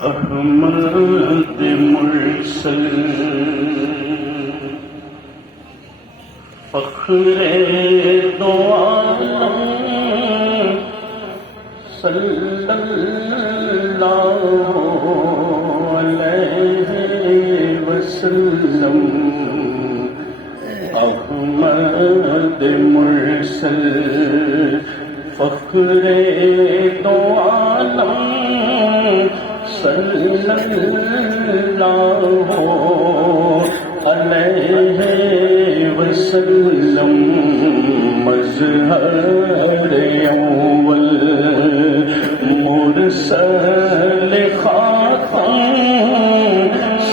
احمد مرسل فخر دو عالم صلی اللہ علیہ وسلم احمد مرسل فخر دو عالم صلی اللہ علیہ وسلم مظہر اول مرسل خاتم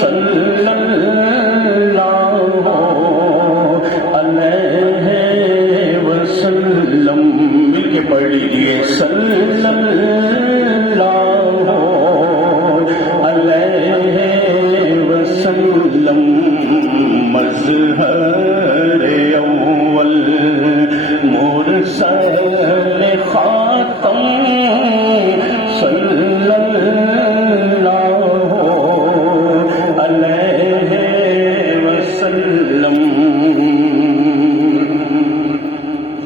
صلی اللہ علیہ وسلم مل کے پڑھ لیجیے صلی اللہ علیہ وسلم مظہر اول مرسل خاتم صلی اللہ علیہ وسلم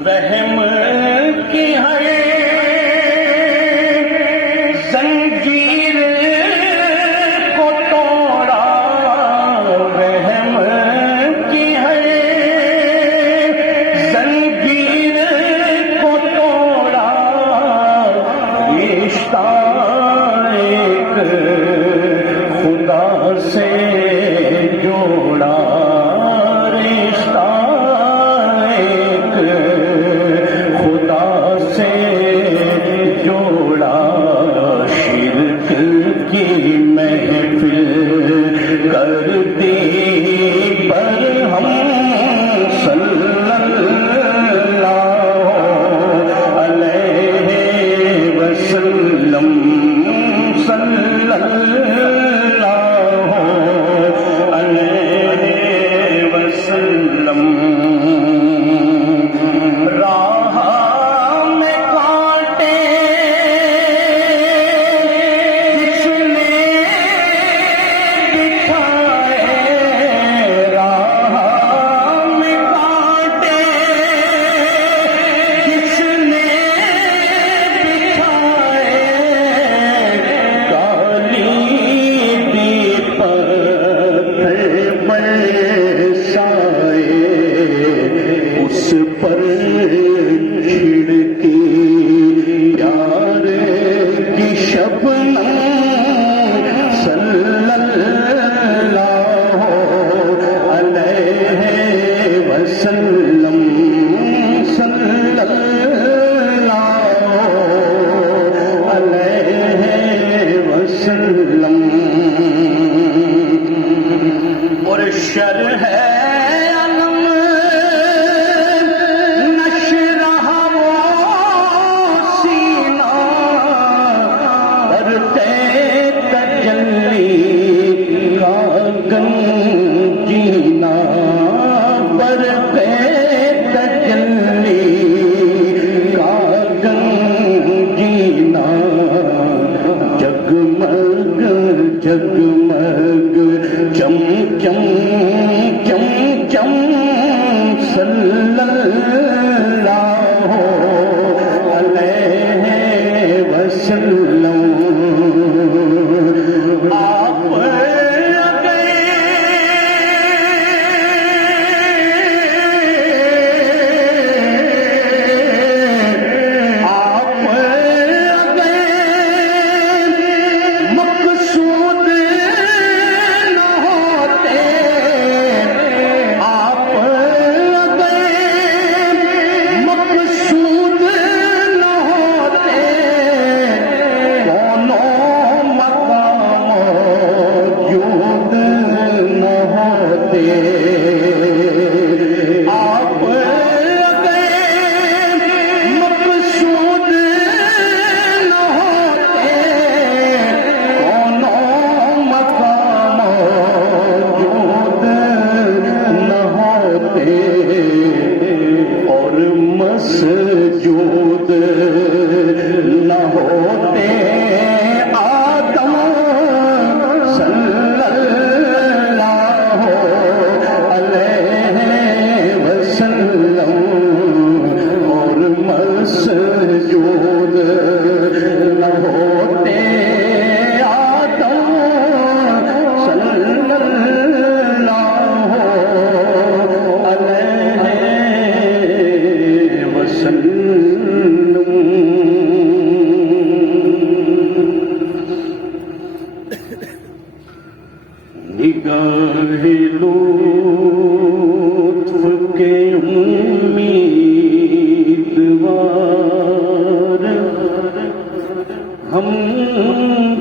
وہم کی ہر زنجیر کو توڑا وہم کی ہر زنجیر کو توڑا رشتہ ایک خدا سے جوڑا رشتہ ایک خدا سے جوڑا شرک کی محفل کرتی پر ہم صلی اللہ علیہ وسلم صلی اللہ علیہ وسلم راہ میں کانٹے جس نے بچھائے راہ میں کانٹے جس نے بچھائے کالی برسائے اس پر چھڑکی پیار کی شبنم صلی اللہ علیہ وسلم صلی اللہ علیہ وسلم اور شرح علم نشرہ وہ سینہ کرتے تجلی کا گنجینہ کرتے تجلی کا گنجینہ جگمگ جگمگ چم چم چم چم صلی اللہ علیہ وسلم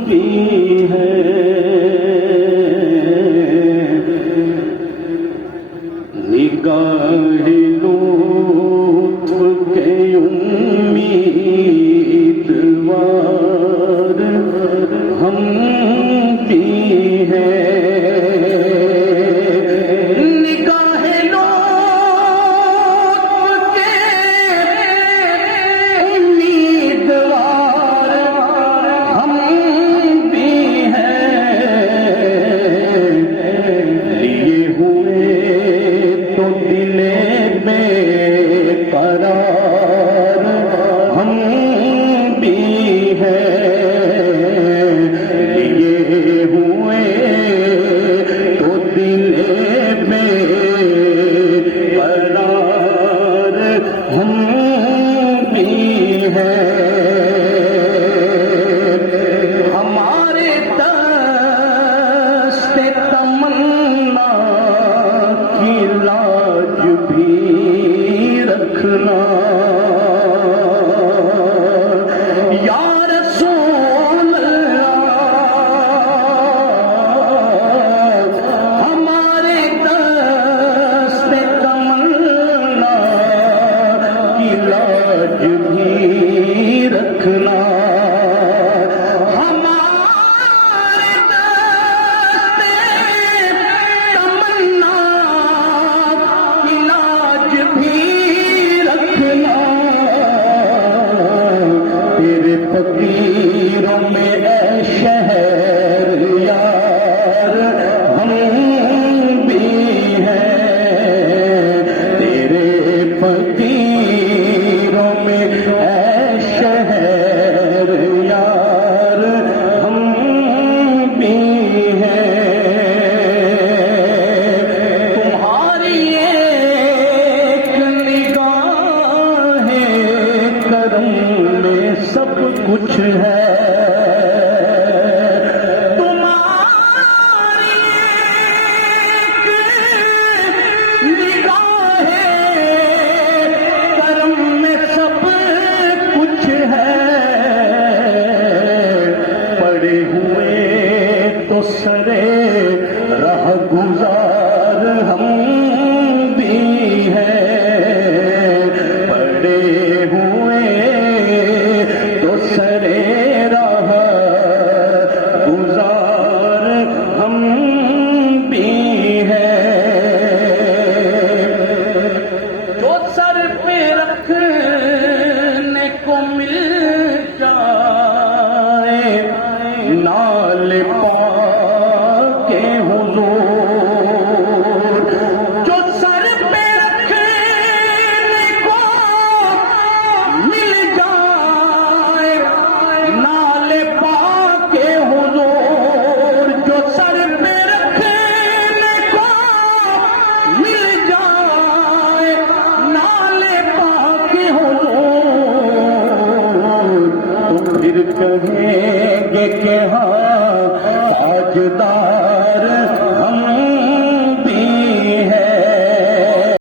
کی ہے نگاہ لطف کے امیدوار ہم بھی ہیں نگاہ لطف کے امیدوار ہم بھی ہیں لیے ہوئے تو دل بے قرار ہم بھی ہیں لیے ہوئے تو دل بے قرار ہم بھی ہیں ہمارے دست تمنا کی لاج بھی رکھنا یا رسول اللہ ہمارے دست تمنا کی لاج بھی رکھنا ہمارے دست تمنا کی لاج بھی رکھنا تیرے فقیروں میں اے شہر یار ہم بھی ہیں تیرے فقیروں میں اے شہر یار ہم بھی ہیں تمہاری ایک نگاہ کرم میں سب کچھ ہے تمہاری ایک نگاہ کرم میں سب کچھ ہے پڑے ہوئے تو سرے راہ گزار ہم بھی ہیں پڑے ہوئے تو سرے راہ گزار ہم بھی ہیں جو سر پہ رکھنے کو مل جائے نال پا کے حضور جو سر پہ رکھنے کو مل جائے نال پا کے حضور جو سر پہ رکھنے کو مل جائے نال پا کے حضور تو پھر کہیں گے کہ ہاں تاجدار